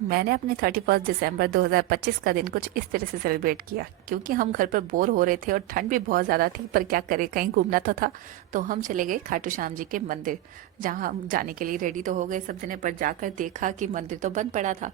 मैंने अपने 31 दिसंबर 2025 का दिन कुछ इस तरह से सेलिब्रेट किया क्योंकि हम घर पर बोर हो रहे थे और ठंड भी बहुत ज़्यादा थी, पर क्या करें, कहीं घूमना तो था। तो हम चले गए खाटू श्याम जी के मंदिर, जहां हम जाने के लिए रेडी तो हो गए सब जने, पर जाकर देखा कि मंदिर तो बंद पड़ा था।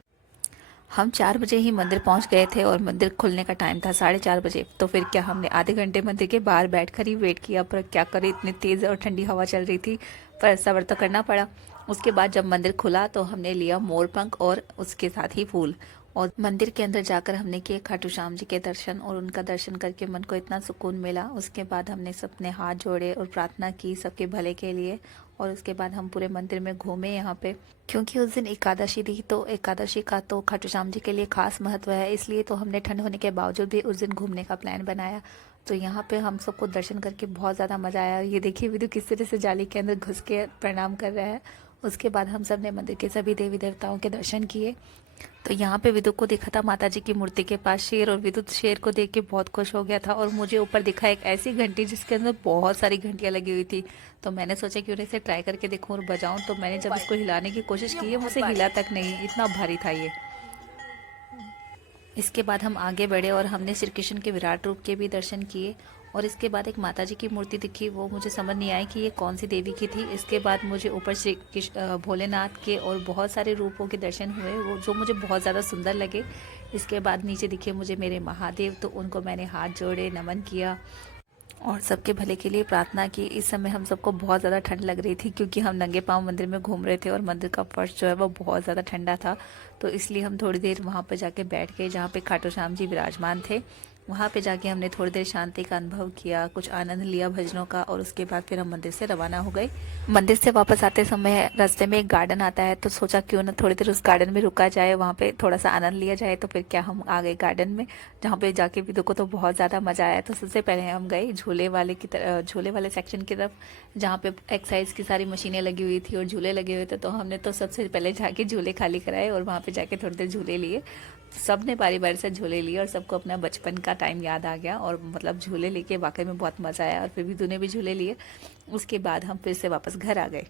हम 4 बजे ही मंदिर पहुंच गए थे और मंदिर खुलने का टाइम था 4:30 बजे। तो फिर क्या, हमने आधे घंटे मंदिर के बाहर बैठकर ही वेट किया, पर क्या करें, इतनी तेज़ और ठंडी हवा चल रही थी, पर सब्र तो करना पड़ा। उसके बाद जब मंदिर खुला तो हमने लिया मोर पंख और उसके साथ ही फूल, और मंदिर के अंदर जाकर हमने किए खाटू श्याम जी के दर्शन, और उनका दर्शन करके मन को इतना सुकून मिला। उसके बाद हमने सबने हाथ जोड़े और प्रार्थना की सबके भले के लिए, और उसके बाद हम पूरे मंदिर में घूमे यहाँ पे। क्योंकि उस दिन एकादशी थी, तो एकादशी का तो खाटू श्याम जी के लिए खास महत्व है, इसलिए तो हमने ठंड होने के बावजूद भी उस दिन घूमने का प्लान बनाया। तो यहाँ पे हम सबको दर्शन करके बहुत ज़्यादा मज़ा आया। ये देखिए विदु किस तरह से जाली के अंदर घुस के प्रणाम कर रहा है। उसके बाद हम सब ने मंदिर के सभी देवी देवताओं के दर्शन किए। तो यहाँ पे विदु को देखा था माता जी की मूर्ति के पास शेर, और विदु शेर को देख के बहुत खुश हो गया था। और मुझे ऊपर दिखा एक ऐसी घंटी जिसके अंदर बहुत सारी घंटियां लगी हुई थी। तो मैंने सोचा कि उन्हें इसे ट्राई करके देखूं और बजाऊं। तो मैंने जब इसको हिलाने की कोशिश की है, मुझसे हिला तक नहीं, इतना भारी था ये। इसके बाद हम आगे बढ़े और हमने श्री कृष्ण के विराट रूप के भी दर्शन किए। और इसके बाद एक माता जी की मूर्ति दिखी, वो मुझे समझ नहीं आई कि ये कौन सी देवी की थी। इसके बाद मुझे ऊपर श्री कृष्ण भोलेनाथ के और बहुत सारे रूपों के दर्शन हुए, वो जो मुझे बहुत ज़्यादा सुंदर लगे। इसके बाद नीचे दिखे मुझे मेरे महादेव, तो उनको मैंने हाथ जोड़े, नमन किया और सबके भले के लिए प्रार्थना की। इस समय हम सबको बहुत ज़्यादा ठंड लग रही थी क्योंकि हम नंगे पांव मंदिर में घूम रहे थे और मंदिर का फर्श जो है वो बहुत ज़्यादा ठंडा था। तो इसलिए हम थोड़ी देर वहाँ पर जाके बैठ गए जहाँ पे खाटू श्याम जी विराजमान थे। वहाँ पे जाके हमने थोड़ी देर शांति का अनुभव किया, कुछ आनंद लिया भजनों का, और उसके बाद फिर हम मंदिर से रवाना हो गए। मंदिर से वापस आते समय रास्ते में एक गार्डन आता है, तो सोचा क्यों ना थोड़ी देर उस गार्डन में रुका जाए, वहाँ पे थोड़ा सा आनंद लिया जाए। तो फिर क्या, हम आ गए गार्डन में, जहाँ पे जाके भी देखो तो बहुत ज़्यादा मज़ा आया। तो सबसे पहले हम गए झूले वाले सेक्शन की तरफ, जहाँ पे एक्सरसाइज की सारी मशीनें लगी हुई थी और झूले लगे हुए थे। तो हमने तो सबसे पहले जाके झूले खाली कराए और वहाँ पे जाके थोड़ी देर झूले लिए। सब ने बारी बारी से झूले लिए और सबको अपना बचपन का टाइम याद आ गया, और मतलब झूले लेके वाकई में बहुत मज़ा आया। और फिर भी दूने भी झूले लिए। उसके बाद हम फिर से वापस घर आ गए।